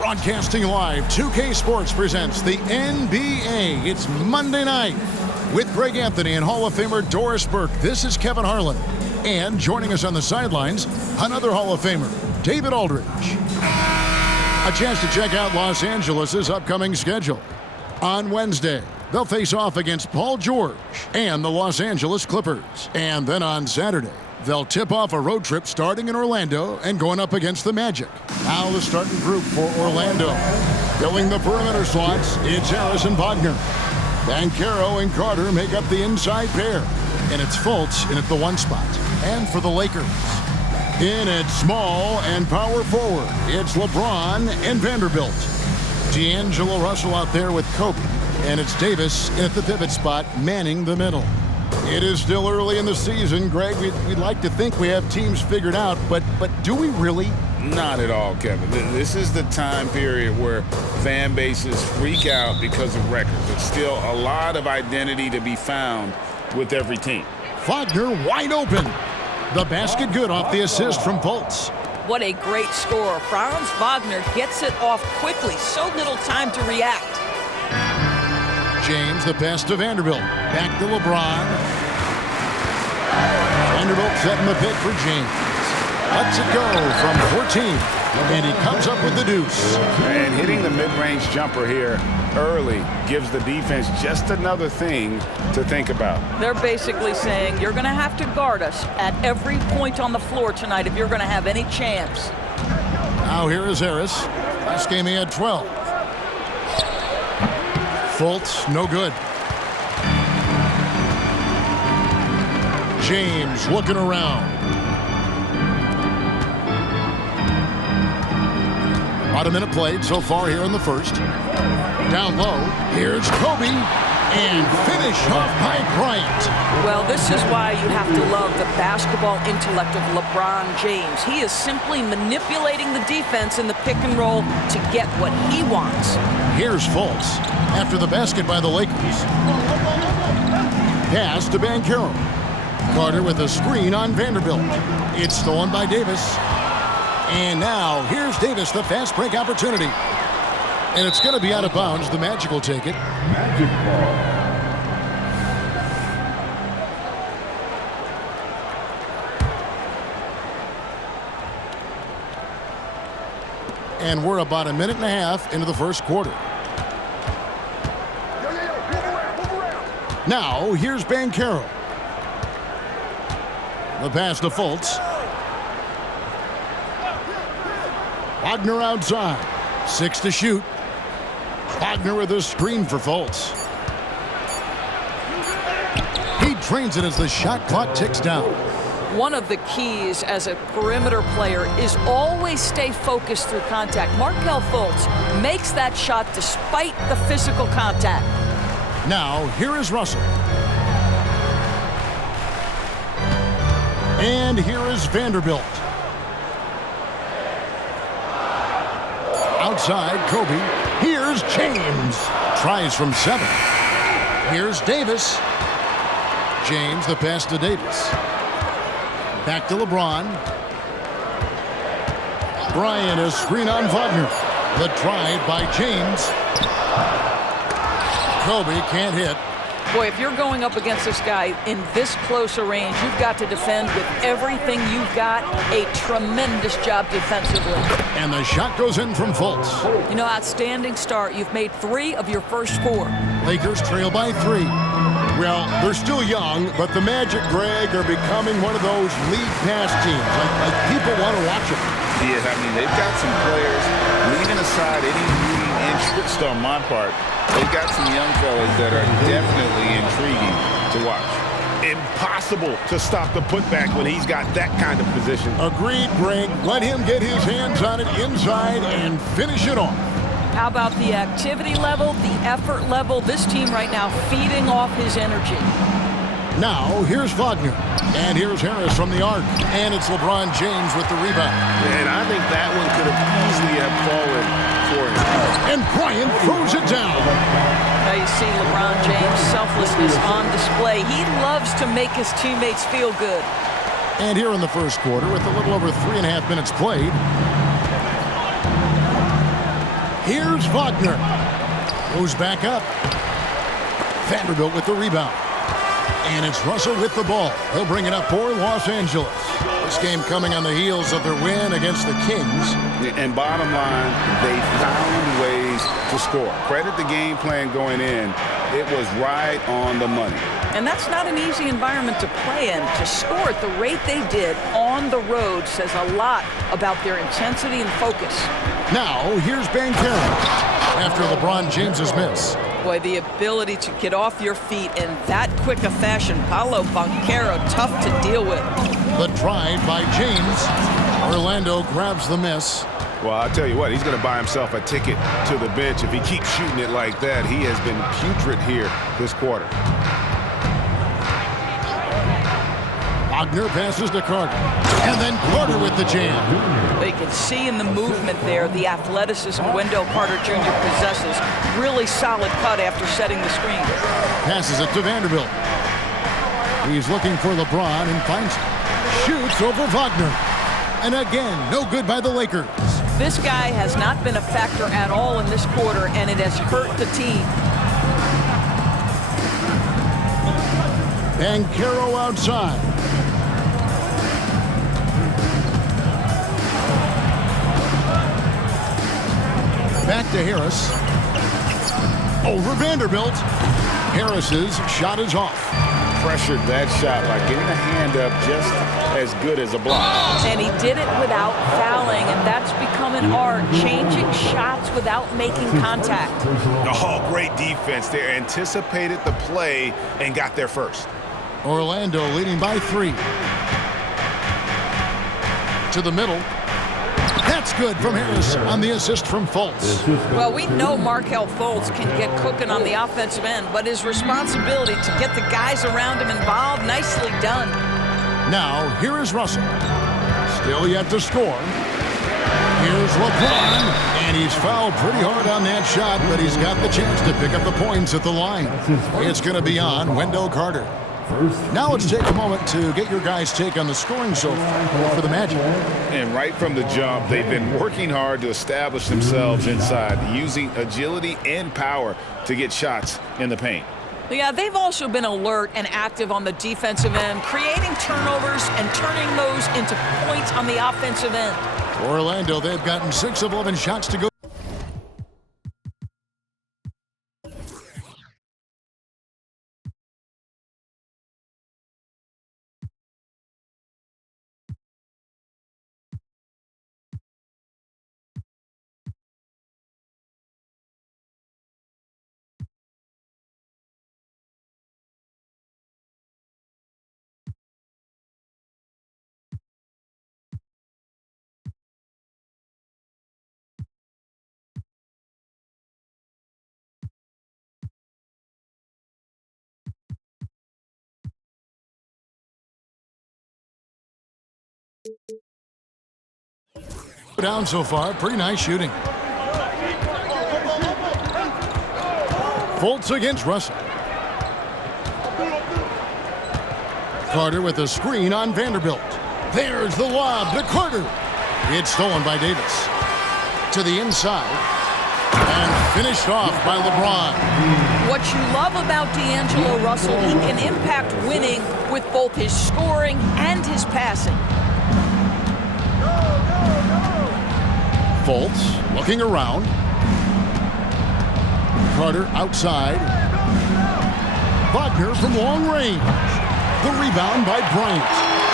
Broadcasting live, 2K Sports presents the NBA. It's Monday night with Greg Anthony and Hall of Famer Doris Burke. This is Kevin Harlan. And joining us on the sidelines, another Hall of Famer, David Aldridge. A chance to check out Los Angeles' upcoming schedule. On Wednesday, they'll face off against Paul George and the Los Angeles Clippers. And then on Saturday, they'll tip off a road trip starting in Orlando and going up against the Magic. Now the starting group for Orlando. Filling the perimeter slots, it's Harris and Wagner. Banchero and Carter make up the inside pair. And it's Fultz in at the 1 spot. And for the Lakers, in at small and power forward, it's LeBron and Vanderbilt. D'Angelo Russell out there with Kobe. And it's Davis in at the pivot spot, manning the middle. It is still early in the season, Greg. We'd like to think we have teams figured out, but do we really? Not at all, Kevin. This is the time period where fan bases freak out because of records. There's still a lot of identity to be found with every team. Wagner wide open. The basket good off the assist from Fultz. What a great score. Franz Wagner gets it off quickly. So little time to react. James, the pass to Vanderbilt. Back to LeBron. Vanderbilt setting the pick for James. Lets it go from 14. And he comes up with the deuce. And hitting the mid-range jumper here early gives the defense just another thing to think about. They're basically saying you're going to have to guard us at every point on the floor tonight if you're going to have any chance. Now here is Harris. Last game he had 12. Fultz, no good. James looking around. About a minute played so far here in the first. Down low, here's Kobe, and finish off by Bryant. Well, this is why you have to love the basketball intellect of LeBron James. He is simply manipulating the defense in the pick and roll to get what he wants. Here's Fultz after the basket by the Lakers. Pass to Banchero. Carter with a screen on Vanderbilt. It's stolen by Davis. And now here's Davis, the fast break opportunity. And it's going to be out of bounds. The Magic will take it. Magic ball. And we're about a minute and a half into the first quarter. Now, here's Banchero. The pass to Fultz. Wagner outside. 6 to shoot. Wagner with a screen for Fultz. He trains it as the shot clock ticks down. One of the keys as a perimeter player is always stay focused through contact. Markelle Fultz makes that shot despite the physical contact. Now, here is Russell. And here is Vanderbilt. Outside, Kobe. Here's James. Tries from 7. Here's Davis. James, the pass to Davis. Back to LeBron. Bryant, a screen on Wagner. The drive by James. Kobe can't hit. Boy, if you're going up against this guy in this close a range, you've got to defend with everything you've got. A tremendous job defensively. And the shot goes in from Fultz. You know, outstanding start. You've made 3 of your first 4. Lakers trail by 3. Well, they're still young, but the Magic, Greg, are becoming one of those league pass teams. Like people want to watch them. Yeah, I mean, they've got some players leaving aside any leading interest on my part. They've got some young fellas that are definitely intriguing to watch. Impossible to stop the putback when he's got that kind of position. Agreed, Greg. Let him get his hands on it inside and finish it off. How about the activity level, the effort level? This team right now feeding off his energy. Now, here's Wagner. And here's Harris from the arc. And it's LeBron James with the rebound. And I think that one could have easily have fallen for him. And Bryant throws it down. Now you see LeBron James' selflessness on display. He loves to make his teammates feel good. And here in the first quarter, with a little over 3.5 minutes played, Here's Wagner. Goes back up. Vanderbilt with the rebound. And it's Russell with the ball. He'll bring it up for Los Angeles. This game coming on the heels of their win against the Kings. And bottom line, they found ways to score. Credit the game plan going in. It was right on the money. And that's not an easy environment to play in. To score at the rate they did on the road says a lot about their intensity and focus. Now, here's Banchero after LeBron James's miss. Boy, the ability to get off your feet in that quick a fashion, Paolo Banchero, tough to deal with. The drive by James. Orlando grabs the miss. Well, I'll tell you what, he's going to buy himself a ticket to the bench. If he keeps shooting it like that, he has been putrid here this quarter. Wagner passes to Carter. And then Carter with the jam. They can see in the movement there the athleticism Wendell Carter Jr. possesses. Really solid cut after setting the screen. Passes it to Vanderbilt. He's looking for LeBron and finds it. Shoots over Wagner. And again, no good by the Lakers. This guy has not been a factor at all in this quarter, and it has hurt the team. Banchero outside. Back to Harris. Over Vanderbilt. Harris's shot is off. Pressured that shot by getting a hand up just as good as a block. And he did it without fouling, and that's become an art, changing shots without making contact. Oh, great defense there. Anticipated the play and got there first. Orlando leading by 3. To the middle. That's good from Harris on the assist from Fultz. Well, we know Markelle Fultz can get cooking on the offensive end, but his responsibility to get the guys around him involved, nicely done. Now, here is Russell. Still yet to score. Here's LeBron, and he's fouled pretty hard on that shot, but he's got the chance to pick up the points at the line. It's going to be on Wendell Carter. Now let's take a moment to get your guys' take on the scoring so far for the Magic. And right from the jump, they've been working hard to establish themselves inside, using agility and power to get shots in the paint. Yeah, they've also been alert and active on the defensive end, creating turnovers and turning those into points on the offensive end. Orlando, they've gotten 6 of 11 shots to go. Down so far, pretty nice shooting. Fultz against Russell. Carter with a screen on Vanderbilt. There's the lob to Carter. It's stolen by Davis. To the inside. And finished off by LeBron. What you love about D'Angelo Russell, he can impact winning with both his scoring and his passing. Fultz looking around. Carter outside. Wagner from long range. The rebound by Bryant.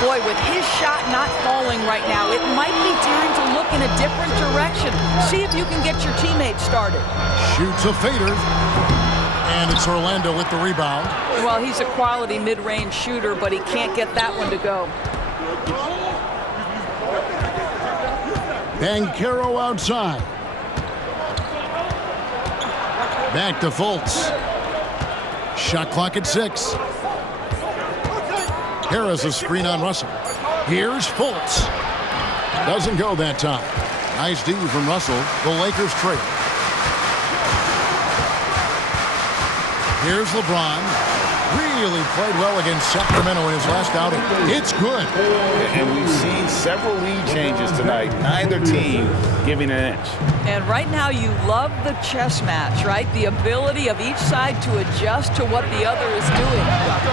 Boy, with his shot not falling right now, it might be time to look in a different direction. See if you can get your teammates started. Shoots a fader. And it's Orlando with the rebound. Well, he's a quality mid-range shooter, but he can't get that one to go. Banchero outside. Back to Fultz. Shot clock at 6. Harris a screen on Russell. Here's Fultz. Doesn't go that time. Nice D from Russell. The Lakers trail. Here's LeBron. Really played well against Sacramento in his last outing. It's good. And we've seen several lead changes tonight. Neither team giving an inch. And right now you love the chess match, right? The ability of each side to adjust to what the other is doing.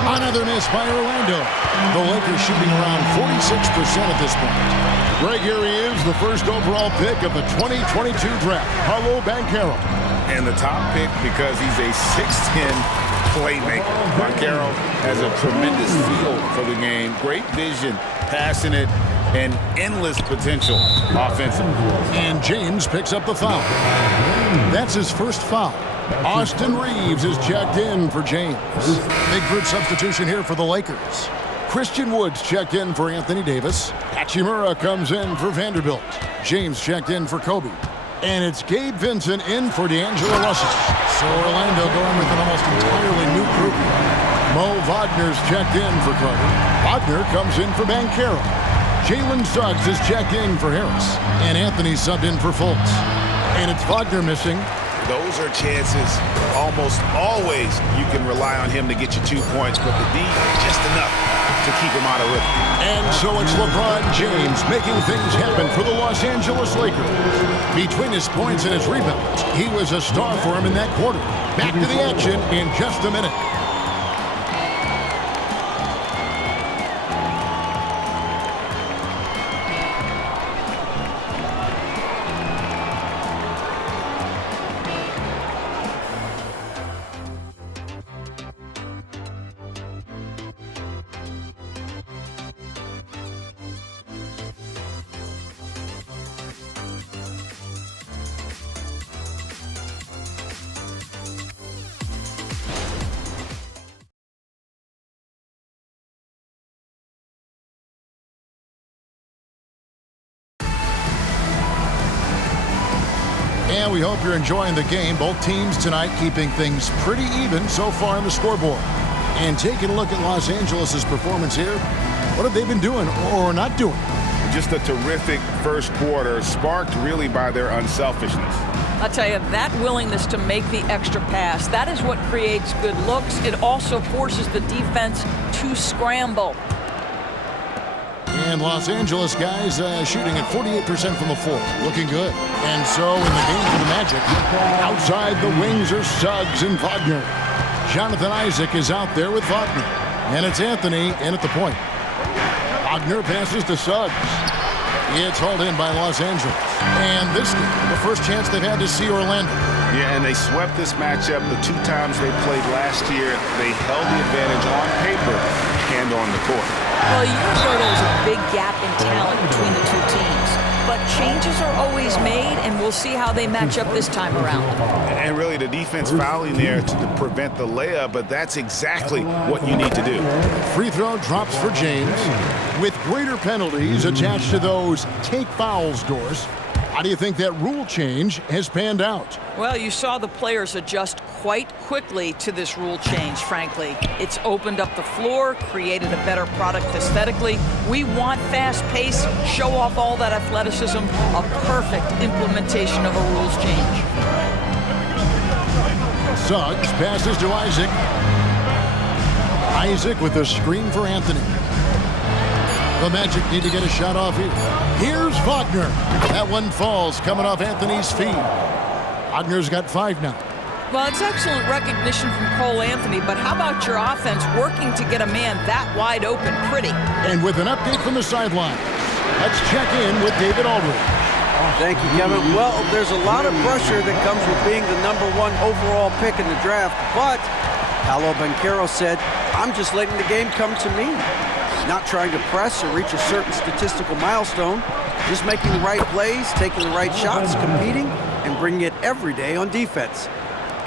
Another miss by Orlando. The Lakers shooting around 46% at this point. Greg, here he is, the first overall pick of the 2022 draft, Paolo Banchero. And the top pick because he's a 6'10" playmaker. Banchero has a tremendous feel for the game, great vision, passionate, and endless potential offensively. And James picks up the foul. That's his first foul. Austin Reeves is checked in for James. Big group substitution here for the Lakers. Christian Woods checked in for Anthony Davis. Hachimura comes in for Vanderbilt. James checked in for Kobe. And it's Gabe Vincent in for D'Angelo Russell. So Orlando going with an almost entirely new group. Mo Wagner's checked in for Carter. Wagner comes in for Banchero. Jalen Suggs is checked in for Harris. And Anthony subbed in for Fultz. And it's Wagner missing. Those are chances. Almost always you can rely on him to get you 2 points, but the D, just enough to keep him out of rhythm. And so it's LeBron James making things happen for the Los Angeles Lakers. Between his points and his rebounds, he was a star for him in that quarter. Back to the action in just a minute. And we hope you're enjoying the game. Both teams tonight keeping things pretty even so far on the scoreboard. And taking a look at Los Angeles' performance here, what have they been doing or not doing? Just a terrific first quarter, sparked really by their unselfishness. I'll tell you, that willingness to make the extra pass, that is what creates good looks. It also forces the defense to scramble. And Los Angeles guys shooting at 48% from the floor. Looking good. And so in the game for the Magic, outside the wings are Suggs and Wagner. Jonathan Isaac is out there with Wagner. And it's Anthony in at the point. Wagner passes to Suggs. It's hauled in by Los Angeles. And this game, the first chance they've had to see Orlando. Yeah, and they swept this matchup the 2 times they played last year. They held the advantage on paper and on the court. Well, a year ago, there was a big gap in talent between the 2 teams. But changes are always made, and we'll see how they match up this time around. And really, the defense fouling there to prevent the layup, but that's exactly what you need to do. Free throw drops for James. With greater penalties attached to those take fouls doors, how do you think that rule change has panned out? Well, you saw the players adjust quite quickly to this rule change, frankly. It's opened up the floor, created a better product aesthetically. We want fast pace, show off all that athleticism, a perfect implementation of a rules change. Suggs passes to Isaac. Isaac with a screen for Anthony. The Magic need to get a shot off here. Here's Wagner. That one falls, coming off Anthony's feet. Wagner's got 5 now. Well, it's excellent recognition from Cole Anthony, but how about your offense working to get a man that wide open pretty? And with an update from the sideline, let's check in with David Aldridge. Thank you, Kevin. Well, there's a lot of pressure that comes with being the #1 overall pick in the draft, but Paolo Banchero said, I'm just letting the game come to me. Not trying to press or reach a certain statistical milestone, just making the right plays, taking the right shots, competing, and bringing it every day on defense.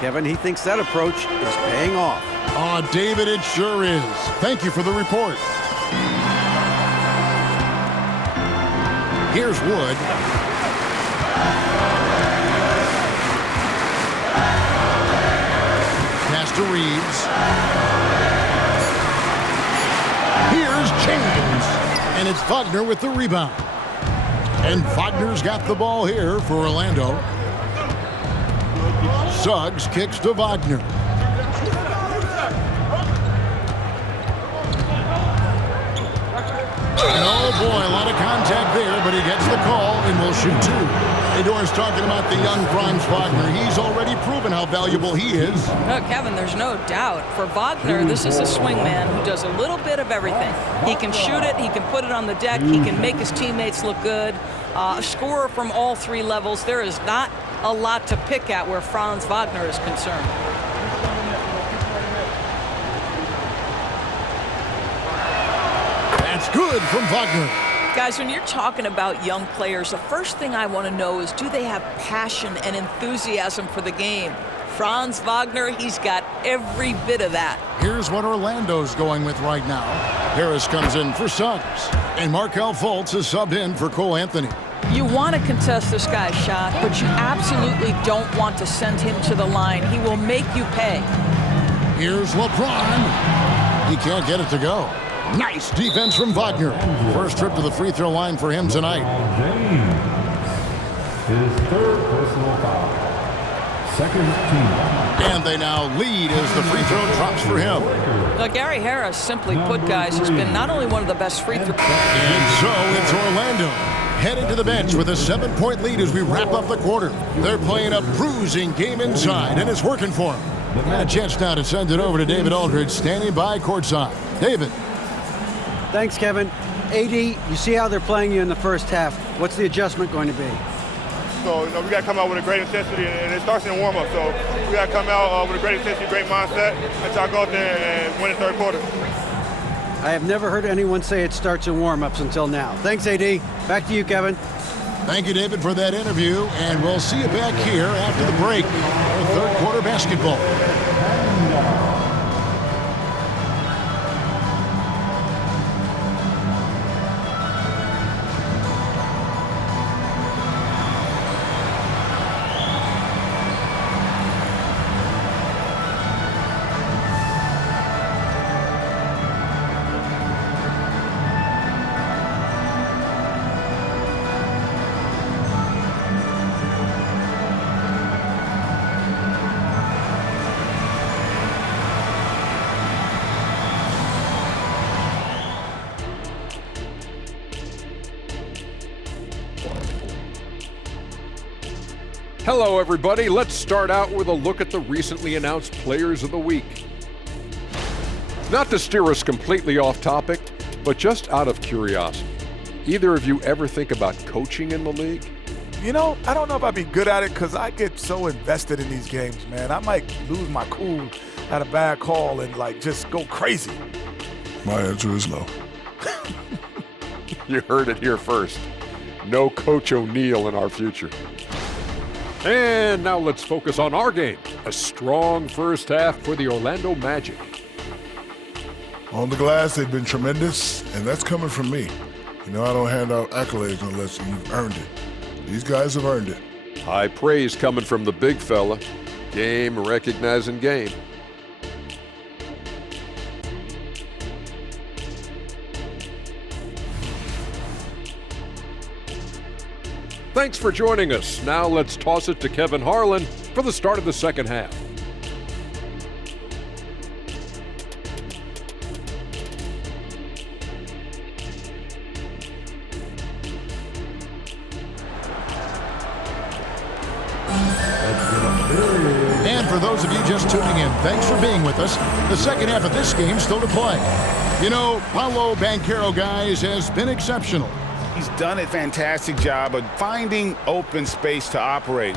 Kevin, he thinks that approach is paying off. Oh, David, it sure is. Thank you for the report. Here's Wood. Pass to Reeves. Here's James. And it's Wagner with the rebound. And Wagner's got the ball here for Orlando. Suggs kicks to Wagner. shoot two. Hey, Doris, talking about the young Franz Wagner. He's already proven how valuable he is. No, Kevin, there's no doubt. For Wagner, this is a swingman who does a little bit of everything. He can shoot it, he can put it on the deck, he can make his teammates look good. A scorer from all three levels. There is not a lot to pick at where Franz Wagner is concerned. That's good from Wagner. Guys, when you're talking about young players, the first thing I want to know is, do they have passion and enthusiasm for the game? Franz Wagner, he's got every bit of that. Here's what Orlando's going with right now. Harris comes in for Suggs, and Markelle Fultz is subbed in for Cole Anthony. You want to contest this guy's shot, but you absolutely don't want to send him to the line. He will make you pay. Here's LeBron. He can't get it to go. Nice defense from Wagner. First trip to the free throw line for him tonight. His third personal foul. Second team. And they now lead as the free throw drops for him. Now, Gary Harris, simply put, guys, has been not only one of the best free throw. And so it's Orlando heading to the bench with a 7-point lead as we wrap up the quarter. They're playing a bruising game inside, and it's working for them. And a chance now to send it over to David Aldridge, standing by courtside. David. Thanks, Kevin. AD, you see how they're playing you in the first half. What's the adjustment going to be? So, we got to come out with a great intensity, and it starts in the warm-up. So, we got to come out with a great intensity, great mindset, and try to go out there and win the third quarter. I have never heard anyone say it starts in warm-ups until now. Thanks, AD. Back to you, Kevin. Thank you, David, for that interview, and we'll see you back here after the break for third quarter basketball. Hello, everybody. Let's start out with a look at the recently announced Players of the Week. Not to steer us completely off topic, but just out of curiosity, either of you ever think about coaching in the league? You know, I don't know if I'd be good at it because I get so invested in these games, man. I might lose my cool at a bad call and, just go crazy. My answer is no. You heard it here first. No Coach O'Neal in our future. And now let's focus on our game. A strong first half for the Orlando Magic. On the glass, they've been tremendous, and that's coming from me. You know, I don't hand out accolades unless you've earned it. These guys have earned it. High praise coming from the big fella. Game recognizing game. Thanks for joining us. Now let's toss it to Kevin Harlan for the start of the second half. And for those of you just tuning in, thanks for being with us. The second half of this game still to play. You know, Paolo Banchero, guys, has been exceptional. He's done a fantastic job of finding open space to operate.